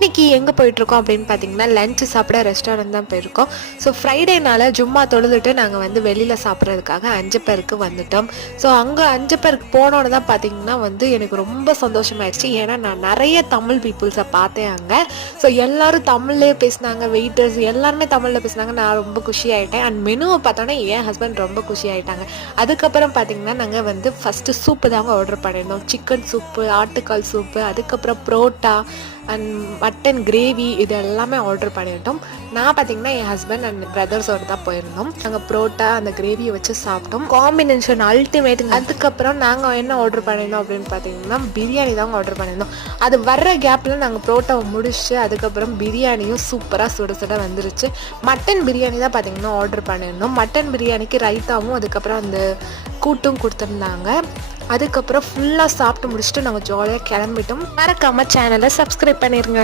இன்னைக்கு எங்கே போயிட்டுருக்கோம் அப்படின்னு பார்த்தீங்கன்னா லஞ்சு சாப்பிட ரெஸ்டாரண்ட் தான் போயிருக்கோம். ஸோ ஃப்ரைடேனால ஜும்மா தொழுதுட்டு நாங்கள் வந்து வெளியில் சாப்பிட்றதுக்காக அஞ்சப்பருக்கு வந்துட்டோம். ஸோ அங்கே அஞ்சப்பருக்கு போனோன்னு தான் பார்த்தீங்கன்னா வந்து எனக்கு ரொம்ப சந்தோஷமாயிடுச்சு. ஏன்னா நான் நிறைய தமிழ் பீப்புள்ஸை பார்த்தேன் அங்கே. ஸோ எல்லோரும் தமிழ்லேயே பேசினாங்க, வெயிட்டர்ஸ் எல்லாருமே தமிழில் பேசினாங்க. நான் ரொம்ப குஷி ஆகிட்டேன். அண்ட் மெனுவை பார்த்தோன்னே என் ஹஸ்பண்ட் ரொம்ப குஷி ஆகிட்டாங்க. அதுக்கப்புறம் பார்த்தீங்கன்னா நாங்கள் வந்து ஃபஸ்ட்டு சூப்பு தாங்க ஆர்டர் பண்ணியிருந்தோம். சிக்கன் சூப்பு, ஆட்டுக்கால் சூப்பு, அதுக்கப்புறம் புரோட்டா அண்ட் மட்டன் கிரேவி இது எல்லாமே ஆர்டர் பண்ணிட்டோம். நான் பார்த்தீங்கன்னா என் ஹஸ்பண்ட் அண்ட் பிரதர்ஸோடு தான் போயிருந்தோம். நாங்கள் புரோட்டா அந்த கிரேவியை வச்சு சாப்பிட்டோம். காம்பினேஷன் அல்டிமேட்டுங்க. அதுக்கப்புறம் நாங்கள் என்ன ஆர்டர் பண்ணியிருந்தோம் அப்படின்னு பார்த்தீங்கன்னா பிரியாணி தாங்க ஆர்டர் பண்ணியிருந்தோம். அது வர்ற கேப்பில் நாங்கள் புரோட்டாவை முடிச்சு அதுக்கப்புறம் பிரியாணியும் சூப்பராக சுட சுட வந்துருச்சு. மட்டன் பிரியாணி தான் பார்த்தீங்கன்னா ஆர்டர் பண்ணியிருந்தோம். மட்டன் பிரியாணிக்கு ரைத்தாவும் அதுக்கப்புறம் அந்த கூட்டும் கொடுத்துருந்தாங்க. அதுக்கப்புறம் ஃபுல்லாக சாப்பிட்டு முடிச்சுட்டு நாங்கள் ஜாலியாக கிளம்பிட்டோம். மறக்காமல் சேனலை சப்ஸ்கிரைப் பண்ணிடுங்க.